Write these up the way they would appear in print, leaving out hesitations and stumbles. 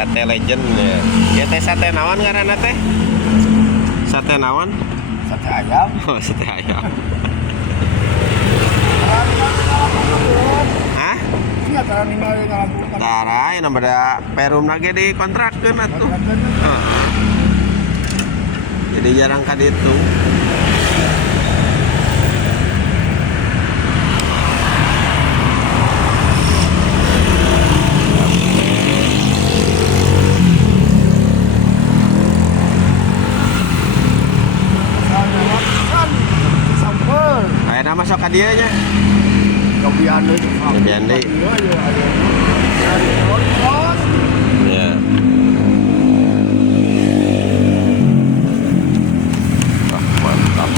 Sate legend ya. Ya teh sate naon ngaranna teh? Sate naon? Sate ayam. Oh, sate ayam. Hah? Iya, cara ninggalin ngalamun. Tara, yang beda perum lagi di kontrakeun atuh. Oh. Jadi jarang ka ditu. Aya nama sok ka dieu nya. Kebian deui. Kebian deui. Ya. Wah, mantap.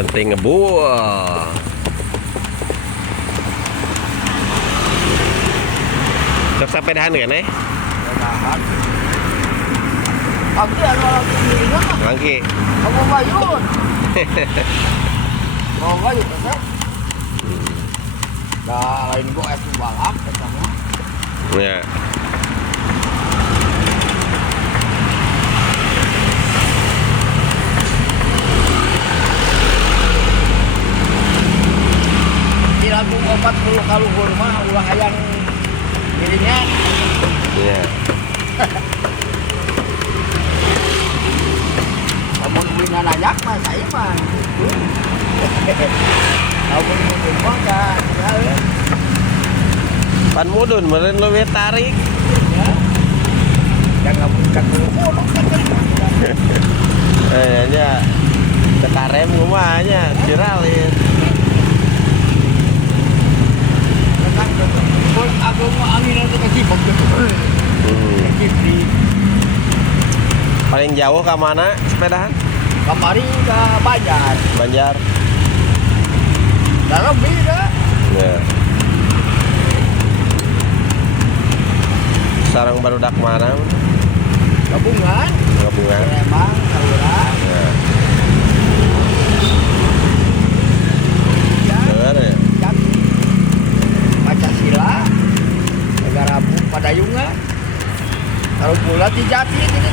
Penting ngebuah. Sok sampai dahan kan eh? Tapi ada lagi ini mah. Lagi. Kamu bayun. Mau bayun kan? Dah lain gua es balap sama. Ya. Kira gua 40 kaluhur mah ulah hayang dirinya. Iya. Namun punya layak mah saya mah. Namun mungkin mah kan. Pan mudun meureun leuwih tarik. Ya. Jangan bukan dulu. Nya tekarem kumaha nya viralin. Kan pun aku mau angin itu kasih begitu. Paling jauh ke mana sepedahan? Kemarin udah Banjar. Banjar. Dah lebih dah. Ya. Sarang barudak mana? Gabungan. Gabungan. Lembang, Kalura. Ya. Ya. Bener ya. Jati. Pancasila. Negara Padayungan. Kalau pula di Jati gitu.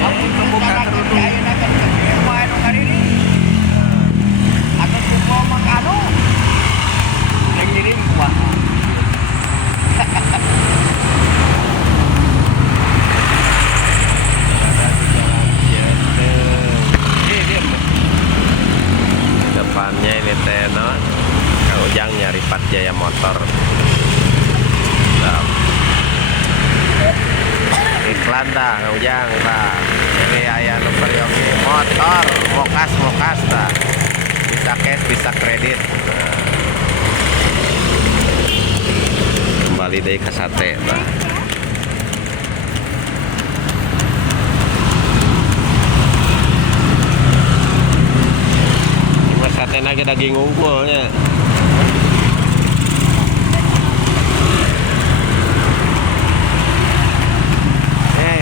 Aku membuka kerudung. Atau kumpul makano. Ngiring kuah. Depannya ini Teno, Kang Ujang nyari Pat Jaya Motor. Nah. Iklan dah Kang Ujang dah. Ini aya nu periogi motor, mokas dah. Bisa cash, bisa kredit. Nah. Kembali deui ka sate dah. Sate lagi daging unggulnya.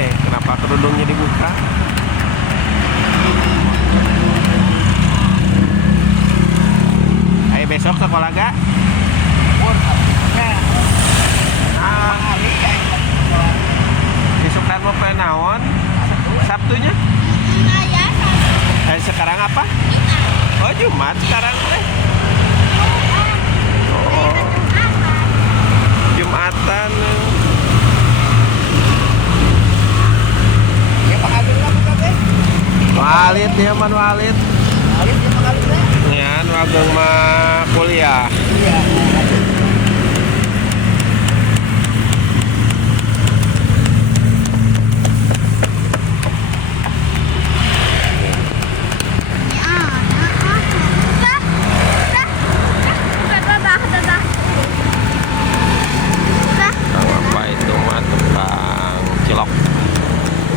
Kenapa kerudungnya dibuka? Ayo besok sekolah gak? Besok kan mau penawan? Sabtunya? Sekarang apa? Oh, Jumat sekarang teh. Oh. Jumatan. Ya Pak Agil lah bukan teh. Walid dia man Walid. Agil ya Pak Agil teh. Ngan wageng mah kuliah. Iya. Apa itu mah tukang cilok.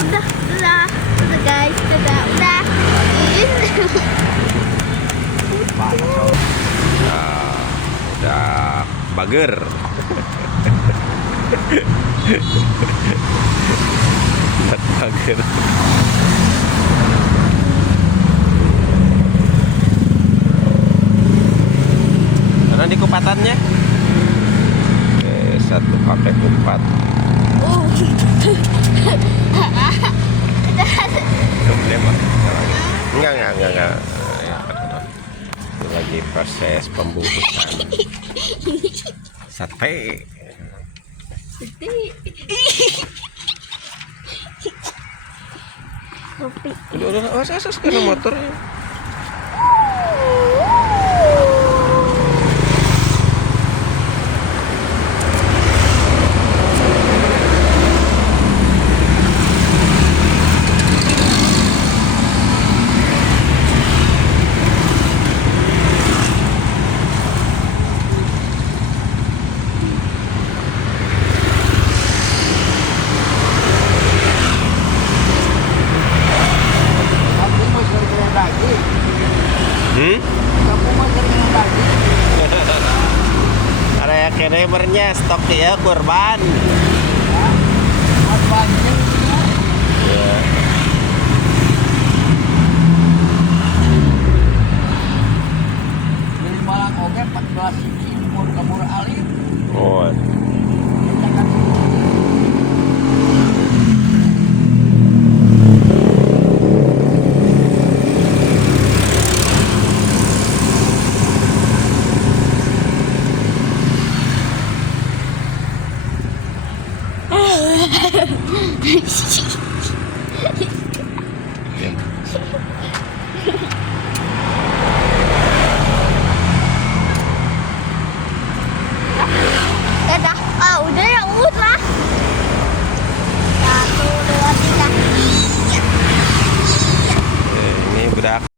Udah guys, udah. Udah bager. Pager. Mana di kupatannya? Satu pakai kupat. Oh. Kemudian Pak. Enggak. Ya, itu lagi proses pembungkusan sate. Udah, awas kena motornya. Kamu mah sering daging. Kamu mah sering daging. Area keremernya stok ya kurban. Apanya? Ya. Beli malang oge 14 impor kabur alif. Oh.